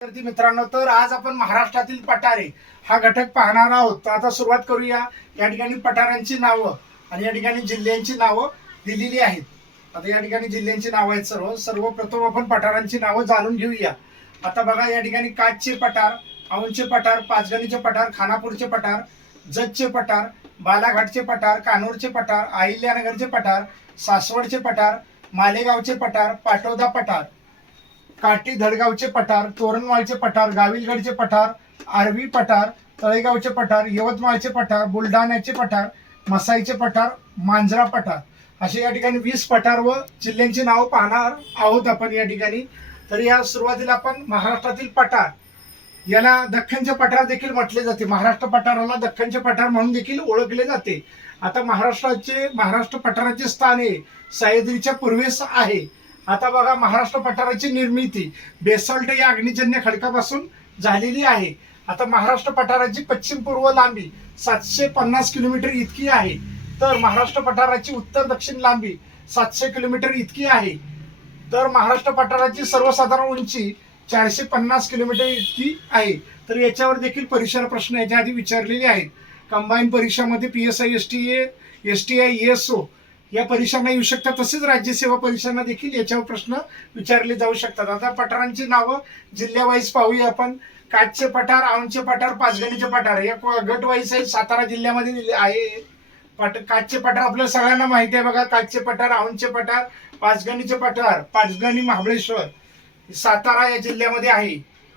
विद्यार्थी मित्रांनो तर आज आपण महाराष्ट्रातील पठारे हा घटक पाहणार आहोत. तर आता सुरुवात करूया. या ठिकाणी पठारांची नावं आणि या ठिकाणी जिल्ह्यांची नावं दिलेली आहेत. आता या ठिकाणी जिल्ह्यांची नावं आहेत सर्व. सर्वप्रथम आपण पठारांची नावं जाणून घेऊया. आता बघा या ठिकाणी काचचे पठार औंधचे पठार पाचगणीचे पठार खानापूरचे पठार जतचे पठार बालाघाटचे पठार कानूरचे पठार अहिल्यानगरचे पठार सासवडचे पठार मालेगावचे पठार पाटोदा पठार. काटी धडगावचे पठार तोरणमाळचे पठार गाविलगडचे पठार आरवी पठार तळेगावचे पठार यवतमाळचे पठार बुलढाण्याचे पठार मसाईचे पठार मांजरा पठार. असे या ठिकाणी वीस पठार व जिल्ह्यांची नावं पाहणार आहोत आपण या ठिकाणी. तर या सुरुवातीला आपण महाराष्ट्रातील पठार याला दख्खनचे पठार देखील म्हटले जाते. महाराष्ट्र पठाराला दख्खनचे पठार म्हणून देखील ओळखले जाते. आता महाराष्ट्राचे महाराष्ट्र पठाराचे स्थान हे सह्याद्रीच्या पूर्वेस आहे. आता बघा महाराष्ट्र पठाराची निर्मिती बेसॉल्ट या अग्निजन्य खडकापासून झालेली आहे. आता महाराष्ट्र पठाराची पश्चिम पूर्व लांबी सातशे पन्नास किलोमीटर इतकी आहे. तर महाराष्ट्र पठाराची उत्तर दक्षिण लांबी सातशे किलोमीटर इतकी आहे. तर महाराष्ट्र पठाराची सर्वसाधारण उंची चारशे पन्नास किलोमीटर इतकी आहे. तर याच्यावर देखील परीक्षा प्रश्न याच्या आधी विचारलेले आहेत. कंबाईन परीक्षामध्ये P S I S T A S T I S O या परीक्षांना येऊ शकतात. तसेच राज्यसेवा परीक्षांना देखील याच्यावर प्रश्न विचारले जाऊ शकतात. आता पठारांची नावं जिल्ह्यावाईज पाहूया आपण. काचचे पठार औंधचे पठार पाचगणीचे पठार. या गट वाईज आहेत सातारा जिल्ह्यामध्ये दिले आहे. पट काचचे पठार आपल्या सगळ्यांना माहिती आहे बघा. काचचे पठार औंधचे पठार पाचगणीचे पठार पाचगणी महाबळेश्वर. सातारा या जिल्ह्यामध्ये आहे.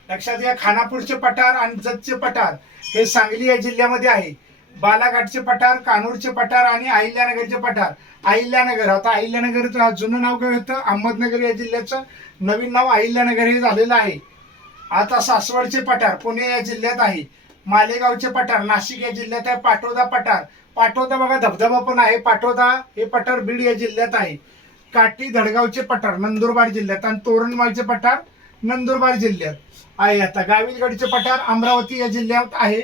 लक्षात घ्या खानापूरचे पठार आणि जतचे पठार हे सांगली या जिल्ह्यामध्ये आहे. बालाघाटचे पठार कानूरचे पठार आणि अहिल्यानगरचे पठार. अहिल्यानगर आता अहिल्यानगर जुनं नाव काय होतं? अहमदनगर या जिल्ह्याचं नवीन नाव अहिल्यानगर हे झालेलं आहे. आता सासवडचे पठार पुणे या जिल्ह्यात आहे. मालेगावचे पठार नाशिक या जिल्ह्यात आहे. पाटोदा पठार. पाटोदा बघा धबधबा पण आहे. पाटोदा हे पठार बीड या जिल्ह्यात आहे. काटी धडगावचे पठार नंदुरबार जिल्ह्यात आणि तोरणमाळचे पठार नंदुरबार जिल्ह्यात आहे. आता गाविलगडचे पठार अमरावती या जिल्ह्यात आहे.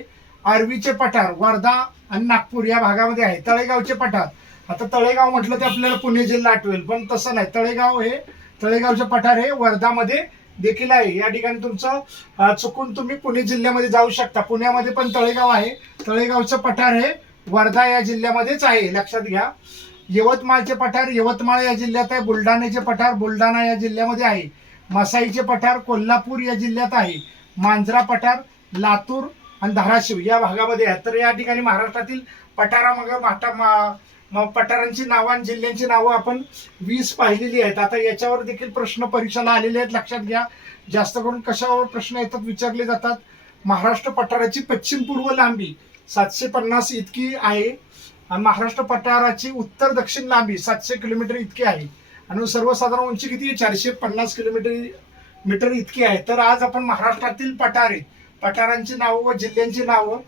आर्वीचे पठार वर्धा आणि नागपूर या भागामध्ये आहे. तळेगावचे पठार. आता तळेगाव म्हटलं तर आपल्याला पुणे जिल्हा आठवेल पण तसं नाही. तळेगाव हे तळेगावचे पठार हे वर्धामध्ये देखील आहे. या ठिकाणी तुमचं चुकून तुम्ही पुणे जिल्ह्यामध्ये जाऊ शकता. पुण्यामध्ये पण तळेगाव आहे. तळेगावचं पठार हे वर्धा या जिल्ह्यामध्येच आहे. लक्षात घ्या. यवतमाळचे पठार यवतमाळ या जिल्ह्यात आहे. बुलढाण्याचे पठार बुलढाणा या जिल्ह्यामध्ये आहे. मसाईचे पठार कोल्हापूर या जिल्ह्यात आहे. मांजरा पठार लातूर आणि धाराशिव या भागामध्ये आहे तर या ठिकाणी महाराष्ट्रातील पठारामग माटा मा- पठारांची नावं आणि जिल्ह्यांची नावं आपण वीस पाहिलेली आहेत. आता याच्यावर देखील प्रश्न परीक्षेला आलेले आहेत. लक्षात घ्या. जास्त करून कशावर प्रश्न येतात विचारले जातात. महाराष्ट्र पठाराची पश्चिम पूर्व लांबी सातशे पन्नास इतकी आहे. आणि महाराष्ट्र पठाराची उत्तर दक्षिण लांबी सातशे किलोमीटर इतकी आहे. आणि सर्वसाधारण उंची किती आहे? चारशे पन्नास किलोमीटर मीटर इतकी आहे. तर आज आपण महाराष्ट्रातील पठारे पठारांची नावं व जिल्ह्यांची नावं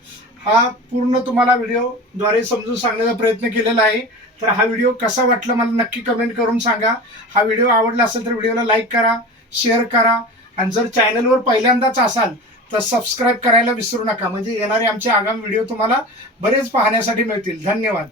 हा पूर्ण तुम्हाला व्हिडिओद्वारे समजून सांगण्याचा प्रयत्न केलेला आहे. तर हा व्हिडिओ कसा वाटला मला नक्की कमेंट करून सांगा. हा व्हिडिओ आवडला असेल तर व्हिडिओला लाईक करा शेअर करा. आणि जर चॅनलवर पहिल्यांदाच असाल तर सबस्क्राईब करायला विसरू नका. म्हणजे येणारे आमचे आगामी व्हिडिओ तुम्हाला बरेच पाहण्यासाठी मिळतील. धन्यवाद.